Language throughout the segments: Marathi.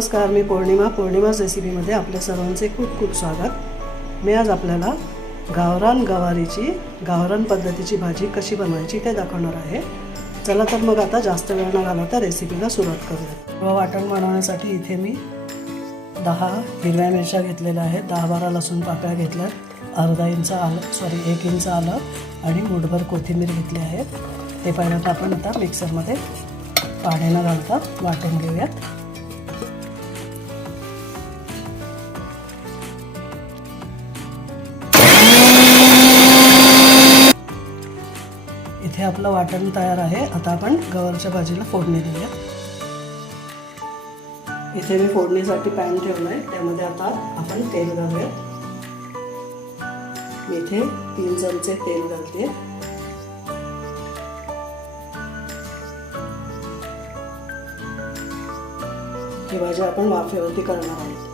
नमस्कार मी पौर्णिमा. पौर्णिमाच रेसिपीमध्ये आपल्या सर्वांचे खूप खूप स्वागत. मी आज आपल्याला गावरान गवारीची गावरान पद्धतीची भाजी कशी बनवायची ते दाखवणार आहे. चला तर मग आता जास्त वेळ न घालवता रेसिपीला सुरुवात करूया. व वाटण बनवण्यासाठी इथे मी दहा हिरव्या मिरच्या घेतलेल्या आहेत. दहा बारा लसूण पाकळ्या घेतल्या अर्धा इंच आलं सॉरी एक इंच आलं आणि मुठभर कोथिंबीर घेतली आहे. ते पहिल्यांदा आपण आता मिक्सरमध्ये पाण्यानं घालता वाटून घेऊयात. इथे आपलं वाटण तयार आहे. आता आपण गवारच्या भाजीला फोडणी देऊया. इथे मी फोडणीसाठी पॅन ठेवलं आहे त्यामध्ये आता आपण तेल घालूया. मी इथे तीन चमचे तेल घालते. ही भाजी आपण वाफेवरती करणार आहोत.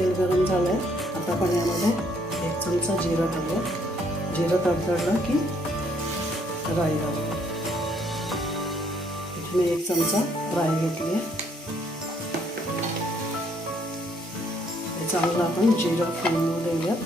तेल गरम झालं आहे आता आपण यामध्ये एक चमचा जिरं घालूया जिरं तडतडलं की राई घालूया इथे मी एक चमचा राई घेतली आहे चांगलं आपण जिरं फुलवून देऊयात.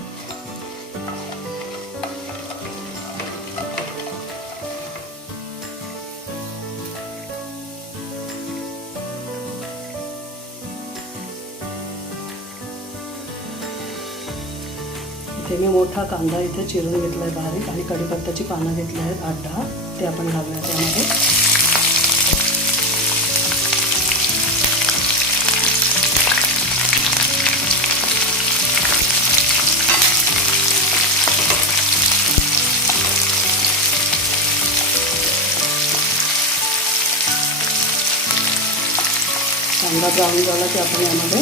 इथे मी मोठा कांदा इथे चिरून घेतला आहे बारीक आणि कढीपत्त्याची पानं घेतली आहेत आठ दहा ते आपण घालूया त्यामध्ये. कांदा ब्राऊन झाला की आपण यामध्ये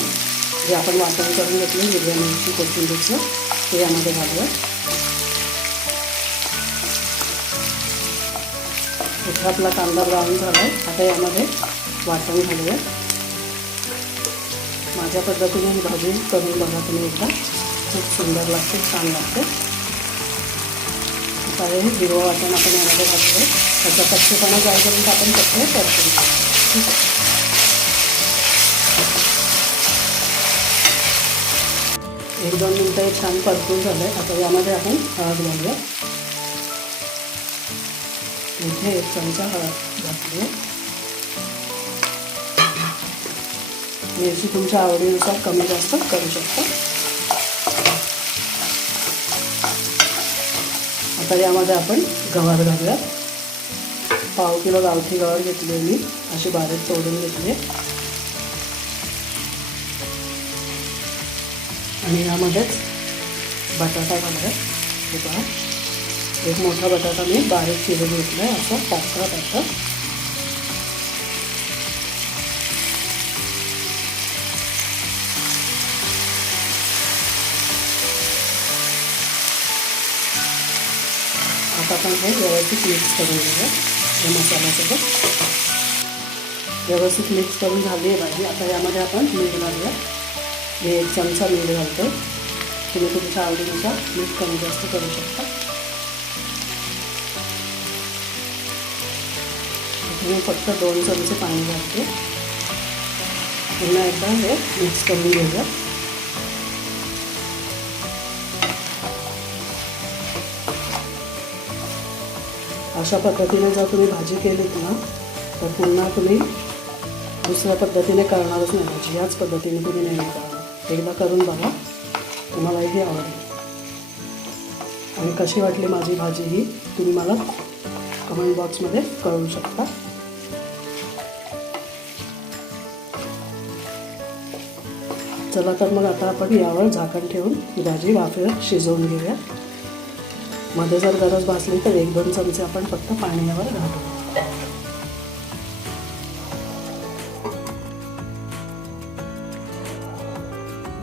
जे आपण वाटण करून घेतलं हिरव्या मिरची कोथिंबीरचं ते यामध्ये घालूया. इथे आपला कांदा ब्राऊन झाला आहे आता यामध्ये वाटण घालूया. माझ्या पद्धतीने ही भाजी करून बघा तुम्ही एकदा. खूप सुंदर लागते छान लागते. आता हे हिरवं वाटण आपण यामध्ये घालूया. त्याचा कच्चेपणा जाईपर्यंत आपण कच्चे करतो? ठीक आहे. एक दोन मिनटं छान परतून झालं आहे आता यामध्ये आपण हळद घालूया. इथे एक चमचा हळद घातली आहे मिरची तुमच्या आवडीनुसार कमी जास्त करू शकता. आता यामध्ये आपण गवार घालूया पाव किलो गावठी गवार घेतली मी. अशी बारीक तोडून घेतली आणि यामध्येच बटाटा घालूया हे पहा. एक मोठा बटाटा मी बारीक चिरून घेतला आहे असं पातळ पातळ आता आपण हे व्यवस्थित मिक्स करून घेऊया. या मसाल्यासोबत. व्यवस्थित मिक्स करून झाली आहे भाजी. आता यामध्ये आपण मीठ घालूया. मी एक चमचा मीठ घालतो तुम्ही तुमच्या आवडीनुसार मीठ कमी जास्त करू शकता. मी फक्त दोन चमचे पाणी घालते. पुन्हा एकदा हे मिक्स करून घेऊया. अशा पद्धतीने जर तुम्ही भाजी केलीत ना तर पुन्हा तुम्ही दुसऱ्या पद्धतीने करणारच नाही. भाजी याच पद्धतीने तुम्ही नेहमी करणार एकदा करून बघा. तुम्हालाही आवडेल. आणि कशी वाटली माझी भाजी ही तुम्ही मला कमेंट बॉक्समध्ये कळवू शकता. चला तर मग आता आपण यावर झाकण ठेवून ही भाजी वाफेवर शिजवून घेऊया. मध्ये जर गरज भासली तर एक दोन चमचे आपण फक्त पाणी यावर घालू.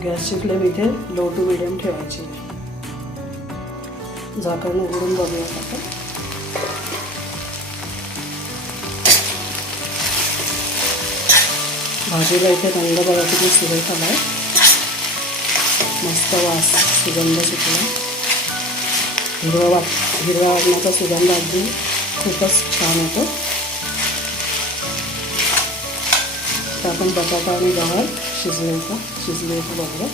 गॅसची फ्लेम इथे लो टू मिडियम ठेवायची. झाकण उघडून बघूया आपण भाजीला इथे रंग बघा किती सुगंध आला आहे मस्त वास सुगंध सुटला. हिरवा वा हिरव्या वाटण्याचा सुगंध अगदी खूपच छान होतो. तर आपण बटाटा आणि गव्हर शिजवायचा शिजवायचं बघूया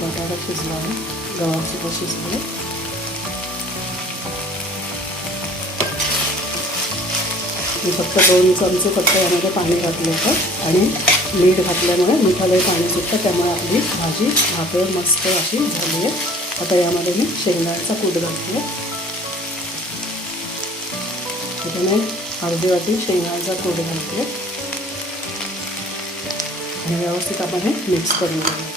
बटाटा शिजला आहे गव्हार सुद्धा शिजले मी फक्त दोन चमचे फक्त यामध्ये पाणी घातलं होतं आणि मीठ घातल्यामुळे मिठाला पाणी सुटतं त्यामुळे आपली भाजी भापेवर मस्त अशी झाली आहे. आता यामध्ये मी शेंगदाण्याचा कूट घातलं आहे. मी अर्धी वाटी शेंगाचा कूट घालते. आणि व्यवस्थित आपण हे मिक्स करून घेऊ.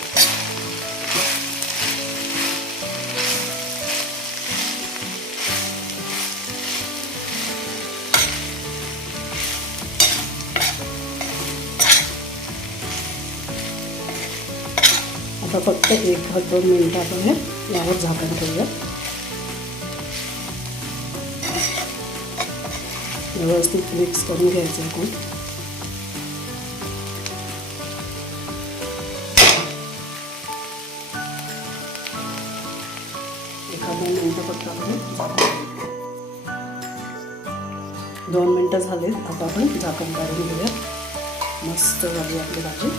आता फक्त एक दोन मिनटं आपण हे यावर झाकण ठेवूया. व्यवस्थित मिक्स करून घ्यायचं आपण दोन मिनटं झाले आता आपण झाकण काढून घेऊया मस्त झाली आपली भाजी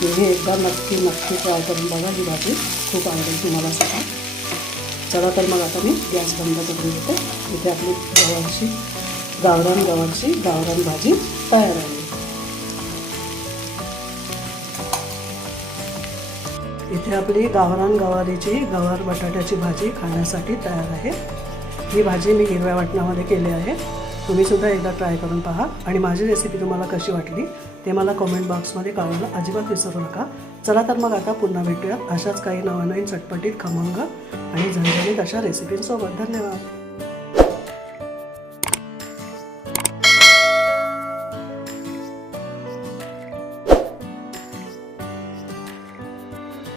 तुम्ही एकदा नक्की नक्की ट्राय करून बघा ही भाजी खूप आवडेल तुम्हाला सुद्धा चला तर मग आता मी गॅस बंद करून घेते. इथे आपली गव्हाची गावरान गव्हाची गावरान भाजी तयार आहे. इथे आपली गावरान गवारीची गवार बटाट्याची भाजी खाण्यासाठी तयार आहे. ही भाजी मी हिरव्या वाटणामध्ये केली आहे. तुम्ही सुद्धा एकदा ट्राय करून पहा. आणि माझी रेसिपी तुम्हाला कशी वाटली ते मला कमेंट बॉक्समध्ये कळवायला अजिबात विसरू नका. चला तर मग आता पुन्हा भेटूयात. अशाच काही नवनवीन चटपटीत खमंग आणि झणझणीत अशा रेसिपींसोबत धन्यवाद.